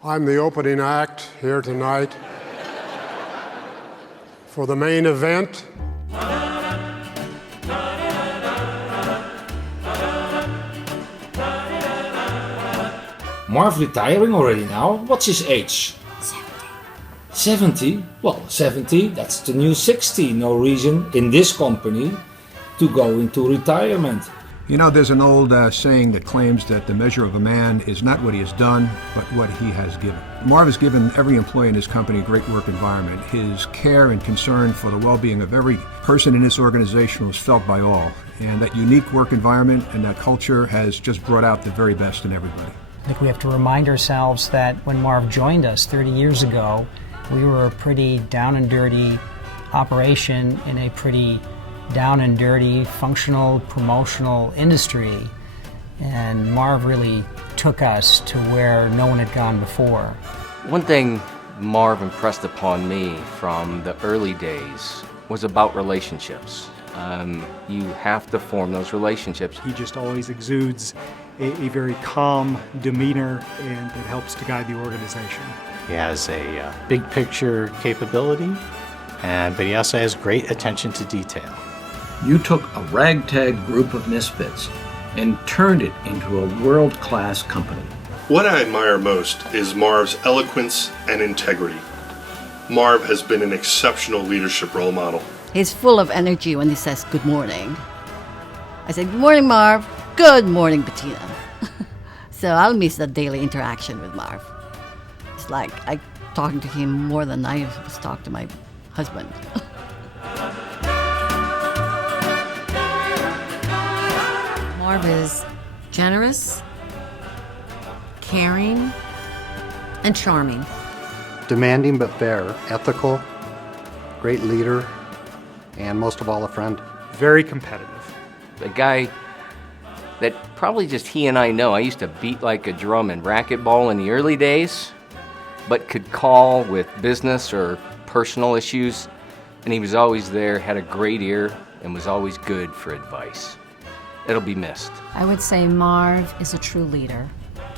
I'm the opening act here tonight for the main event. Marv retiring already now? What's his age? 70? Well, 70, that's the new 60. No reason in this company to go into retirement. You know, there's an old saying that claims that the measure of a man is not what he has done, but what he has given. Marv has given every employee in his company a great work environment. His care and concern for the well-being of every person in this organization was felt by all. And that unique work environment and that culture has just brought out the very best in everybody. I think we have to remind ourselves that when Marv joined us 30 years ago, we were a pretty down and dirty operation in a pretty down and dirty functional promotional industry, and Marv really took us to where no one had gone before. One thing Marv impressed upon me from the early days was about relationships. You have to form those relationships. He just always exudes a very calm demeanor, and it helps to guide the organization. He has a big picture capability, but he also has great attention to detail. You took a ragtag group of misfits and turned it into a world-class company. What I admire most is Marv's eloquence and integrity. Marv has been an exceptional leadership role model. He's full of energy when he says good morning. I said, good morning, Marv. Good morning, Bettina. So I'll miss that daily interaction with Marv. It's like I'm talking to him more than I was talking to my husband. Marv is generous, caring, and charming. Demanding but fair, ethical, great leader, and most of all a friend. Very competitive. A guy that probably just he and I know. I used to beat like a drum in racquetball in the early days, but could call with business or personal issues, and he was always there, had a great ear, and was always good for advice. It'll be missed. I would say Marv is a true leader,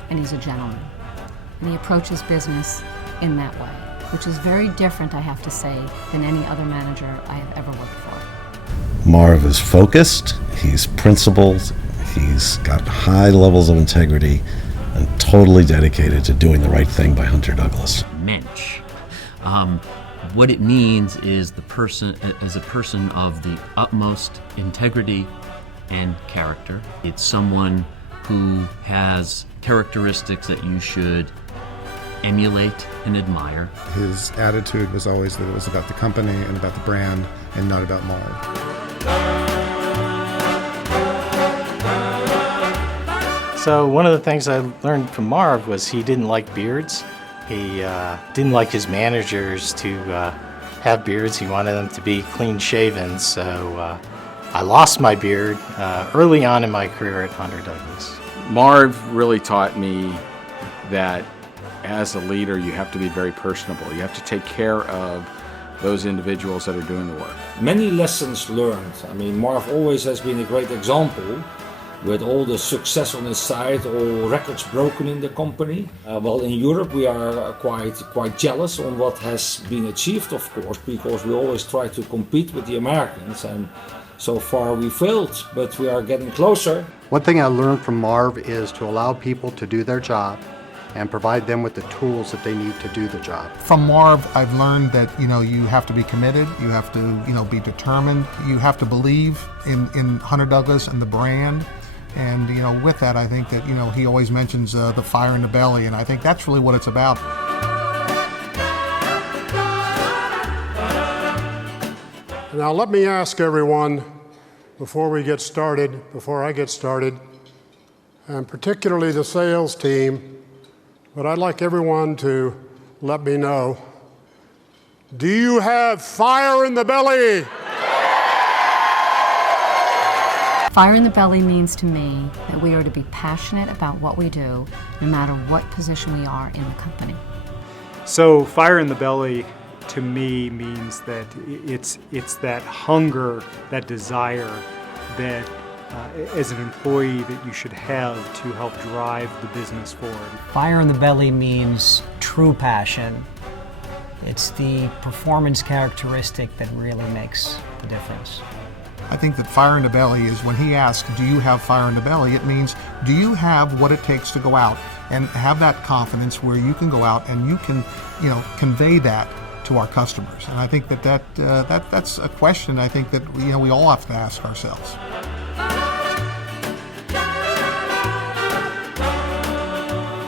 and he's a gentleman. And he approaches business in that way, which is very different, I have to say, than any other manager I have ever worked for. Marv is focused, he's principled, he's got high levels of integrity, and totally dedicated to doing the right thing by Hunter Douglas. Mensch. What it means is the person, as a person of the utmost integrity and character. It's someone who has characteristics that you should emulate and admire. His attitude was always that it was about the company and about the brand and not about Marv. So one of the things I learned from Marv was he didn't like beards. He didn't like his managers to have beards. He wanted them to be clean shaven. So I lost my beard early on in my career at Hunter Douglas. Marv really taught me that as a leader, you have to be very personable. You have to take care of those individuals that are doing the work. Many lessons learned. I mean, Marv always has been a great example with all the success on his side, all records broken in the company. Well, in Europe we are quite jealous on what has been achieved, of course, because we always try to compete with the Americans, and so far we failed, but we are getting closer. One thing I learned from Marv is to allow people to do their job and provide them with the tools that they need to do the job. From Marv, I've learned that, you have to be committed, you have to, be determined, you have to believe in Hunter Douglas and the brand. And, with that, I think that, he always mentions the fire in the belly, and I think that's really what it's about. Now let me ask everyone, before I get started, and particularly the sales team, but I'd like everyone to let me know, do you have fire in the belly? Fire in the belly means to me that we are to be passionate about what we do, no matter what position we are in the company. So fire in the belly to me means that it's that hunger, that desire that as an employee that you should have to help drive the business forward. Fire in the belly means true passion. It's the performance characteristic that really makes the difference. I think that fire in the belly is when he asks, do you have fire in the belly? It means, do you have what it takes to go out and have that confidence where you can go out and you can, convey that to our customers. And I think that's a question I think that we all have to ask ourselves.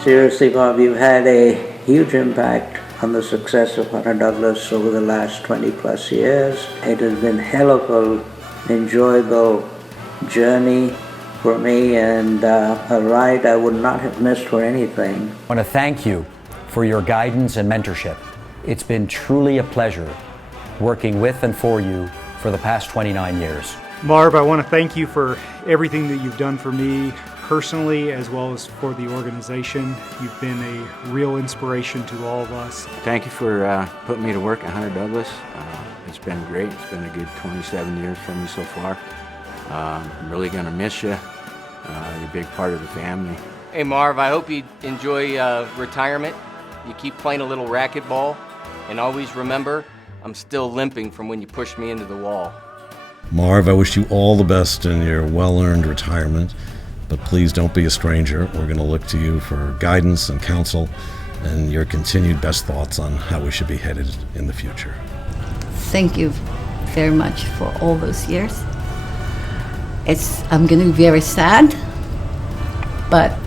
Seriously, Bob, you've had a huge impact on the success of Hunter Douglas over the last 20 plus years. It has been hell of an enjoyable journey for me and a ride I would not have missed for anything. I want to thank you for your guidance and mentorship. It's been truly a pleasure working with and for you for the past 29 years. Marv, I want to thank you for everything that you've done for me personally as well as for the organization. You've been a real inspiration to all of us. Thank you for putting me to work at Hunter Douglas. It's been great. It's been a good 27 years for me so far. I'm really going to miss you. You're a big part of the family. Hey Marv, I hope you enjoy retirement. You keep playing a little racquetball, and always remember, I'm still limping from when you pushed me into the wall. Marv, I wish you all the best in your well-earned retirement, but please don't be a stranger. We're going to look to you for guidance and counsel and your continued best thoughts on how we should be headed in the future. Thank you very much for all those years. I'm going to be very sad, but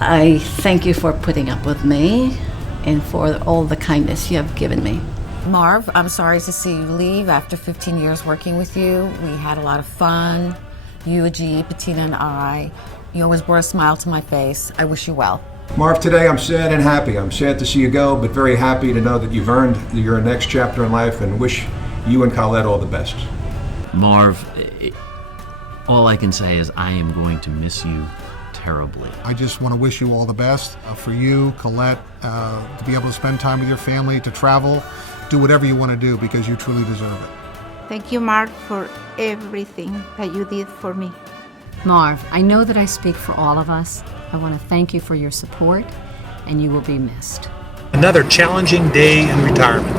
I thank you for putting up with me and for all the kindness you have given me. Marv, I'm sorry to see you leave after 15 years working with you. We had a lot of fun. Eulogy, Bettina and I. You always brought a smile to my face. I wish you well. Marv, today I'm sad and happy. I'm sad to see you go, but very happy to know that you've earned your next chapter in life and wish you and Colette all the best. Marv, all I can say is I am going to miss you terribly. I just want to wish you all the best for you, Colette, to be able to spend time with your family, to travel, do whatever you want to do because you truly deserve it. Thank you, Marv, for everything that you did for me. Marv, I know that I speak for all of us. I want to thank you for your support, and you will be missed. Another challenging day in retirement.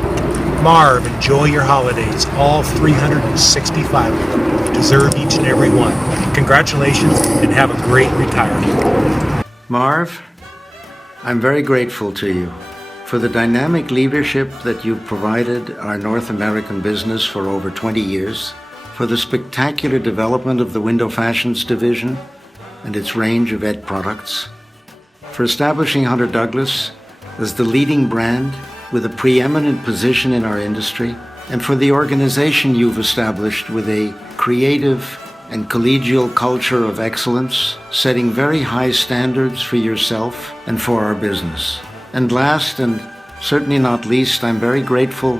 Marv, enjoy your holidays, all 365 of them. You deserve each and every one. Congratulations, and have a great retirement. Marv, I'm very grateful to you for the dynamic leadership that you've provided our North American business for over 20 years, for the spectacular development of the Window Fashions division and its range of ed products, for establishing Hunter Douglas as the leading brand with a preeminent position in our industry, and for the organization you've established with a creative and collegial culture of excellence, setting very high standards for yourself and for our business. And last, and certainly not least, I'm very grateful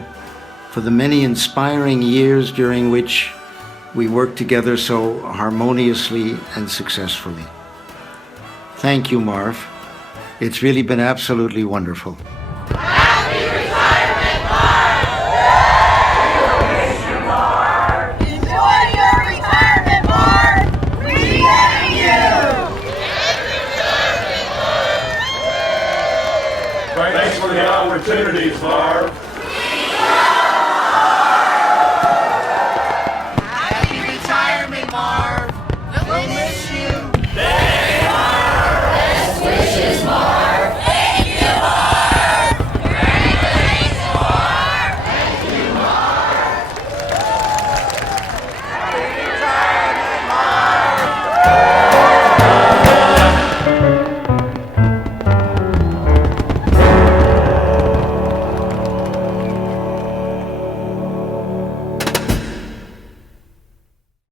for the many inspiring years during which we worked together so harmoniously and successfully. Thank you, Marv. It's really been absolutely wonderful. Happy retirement, Marv! Enjoy your retirement, Marv! We thank you! Thanks for the opportunities, Marv.